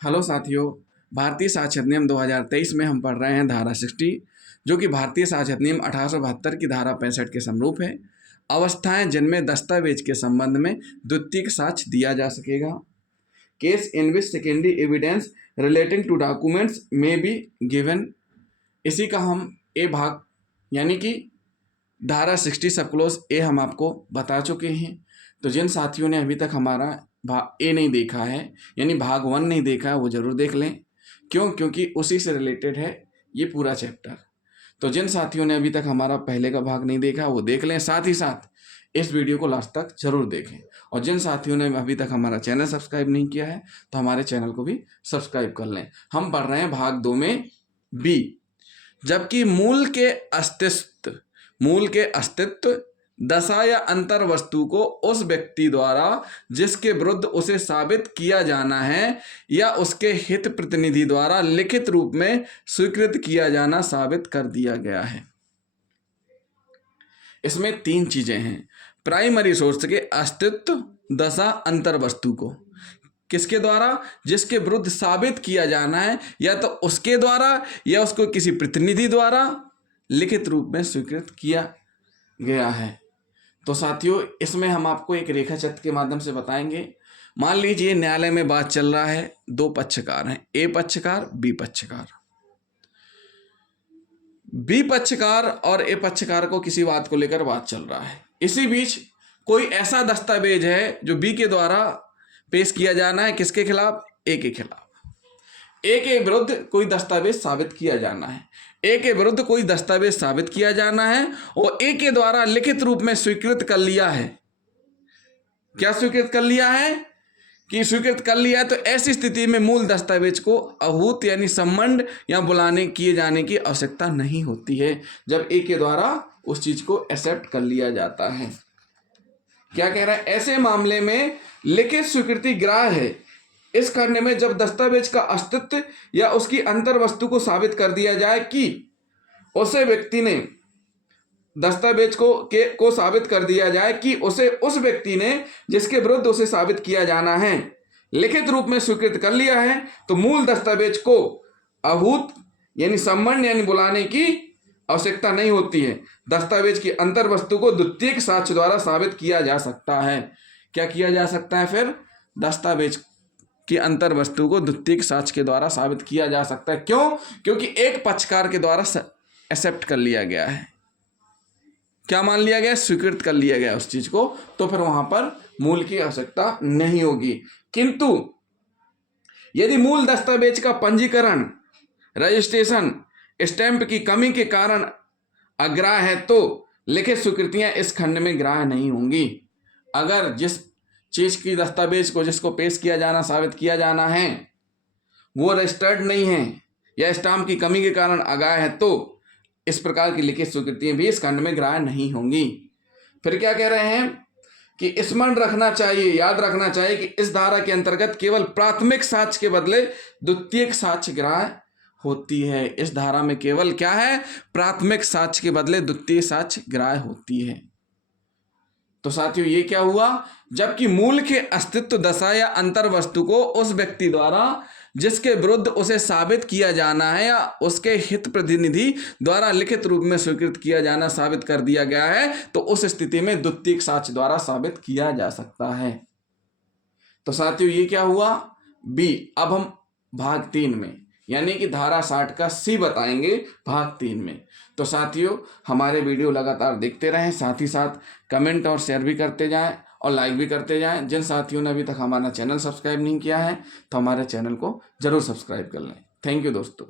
Hello साथियों, भारतीय साक्षर नियम 2023 में हम पढ़ रहे हैं धारा 60, जो कि भारतीय साक्षर नियम 1872 की धारा 65 के समरूप है। अवस्थाएं जिनमें दस्तावेज के संबंध में द्वितीयक साक्ष्य दिया जा सकेगा। Case in which secondary evidence relating to documents may be given. इसी का हम ए भाग यानी कि धारा 60 सब क्लोज ए हम आपको बता चुके हैं। तो जिन साथियों ने अभी तक हमारा भाग ए नहीं देखा है यानी भाग 1 नहीं देखा है, वो जरूर देख लें। क्योंकि उसी से रिलेटेड है ये पूरा चैप्टर। तो जिन साथियों ने अभी तक हमारा पहले का भाग नहीं देखा वो देख लें, साथ ही साथ इस वीडियो को लास्ट तक जरूर देखें। और जिन साथियों ने अभी तक हमारा चैनल सब्सक्राइब नहीं किया है तो हमारे चैनल को भी सब्सक्राइब कर लें। हम पढ़ रहे हैं भाग 2 में बी। जबकि मूल के अस्तित्व दशा या अंतर वस्तु को उस व्यक्ति द्वारा जिसके विरुद्ध उसे साबित किया जाना है या उसके हित प्रतिनिधि द्वारा लिखित रूप में स्वीकृत किया जाना साबित कर दिया गया है। इसमें 3 चीजें हैं। प्राइमरी सोर्स के अस्तित्व, दशा, अंतर वस्तु को किसके द्वारा, जिसके विरुद्ध साबित किया जाना है, या तो उसके द्वारा या उसको किसी प्रतिनिधि द्वारा लिखित रूप में स्वीकृत किया गया है। तो साथियों, इसमें हम आपको एक रेखा चित्र के माध्यम से बताएंगे। मान लीजिए न्यायालय में बात चल रहा है, 2 पक्षकार हैं, ए पक्षकार, बी पक्षकार। बी पक्षकार और ए पक्षकार को किसी बात को लेकर बात चल रहा है। इसी बीच कोई ऐसा दस्तावेज है जो बी के द्वारा पेश किया जाना है, किसके खिलाफ, ए के खिलाफ। ए के विरुद्ध कोई दस्तावेज साबित किया जाना है, ए के विरुद्ध कोई दस्तावेज साबित किया जाना है और ए के द्वारा लिखित रूप में स्वीकृत कर लिया है। क्या स्वीकृत कर लिया है कि स्वीकृत कर लिया है। तो ऐसी स्थिति में मूल दस्तावेज को आहूत यानी सम्मन्ड या बुलाने किए जाने की आवश्यकता नहीं होती है, जब ए के द्वारा उस चीज को एक्सेप्ट कर लिया जाता है। क्या कह रहा है, ऐसे मामले में लिखित स्वीकृति ग्राह्य है इस खंड में जब दस्तावेज का अस्तित्व या उसकी अंतर वस्तु को साबित कर दिया जाए कि उसे व्यक्ति ने दस्तावेज को साबित कर दिया जाए कि उस व्यक्ति ने जिसके विरुद्ध उसे साबित किया जाना है लिखित रूप में स्वीकृत कर लिया है। तो मूल दस्तावेज को आहूत यानी सम्मन्ड यानी बुलाने की आवश्यकता नहीं होती है। दस्तावेज की अंतर वस्तु को द्वितीयक साक्ष्य द्वारा साबित किया जा सकता है। क्या किया जा सकता है फिर, दस्तावेज कि अंतर वस्तु को द्वितीयक साक्ष्य के द्वारा साबित किया जा सकता है। क्यों, क्योंकि एक पक्षकार के द्वारा एक्सेप्ट कर लिया गया है। क्या मान लिया गया, स्वीकृत कर लिया गया उस चीज को, तो फिर वहां पर मूल की आवश्यकता नहीं होगी। किंतु यदि मूल दस्तावेज का पंजीकरण, रजिस्ट्रेशन, स्टैंप की कमी के कारण अग्राह्य है तो लिखित स्वीकृतियां इस खंड में ग्राह्य नहीं होंगी। अगर जिस चीज की दस्तावेज को जिसको पेश किया जाना, साबित किया जाना है, वो रजिस्टर्ड नहीं है या स्टाम्प की कमी के कारण अग्राह्य है तो इस प्रकार की लिखित स्वीकृतियां भी इस खंड में ग्राह्य नहीं होंगी। फिर क्या कह रहे हैं कि स्मरण रखना चाहिए, याद रखना चाहिए कि इस धारा के अंतर्गत केवल प्राथमिक साक्ष्य के बदले द्वितीयक साक्ष्य ग्राह्य होती है। इस धारा में केवल क्या है, प्राथमिक साक्ष्य के बदले द्वितीय साक्ष्य ग्राह्य होती है। तो साथियों, ये क्या हुआ, जबकि मूल के अस्तित्व, दशा या अंतर वस्तु को उस व्यक्ति द्वारा जिसके विरुद्ध उसे साबित किया जाना है या उसके हित प्रतिनिधि द्वारा लिखित रूप में स्वीकृत किया जाना साबित कर दिया गया है, तो उस स्थिति में द्वितीयक साक्ष्य द्वारा साबित किया जा सकता है। तो साथियों, ये क्या हुआ, बी। अब हम भाग 3 में यानी कि धारा 60 का सी बताएंगे भाग 3 में। तो साथियों, हमारे वीडियो लगातार देखते रहें, साथ ही साथ कमेंट और शेयर भी करते जाएं और लाइक भी करते जाएं। जिन साथियों ने अभी तक हमारा चैनल सब्सक्राइब नहीं किया है तो हमारे चैनल को जरूर सब्सक्राइब कर लें। थैंक यू दोस्तों।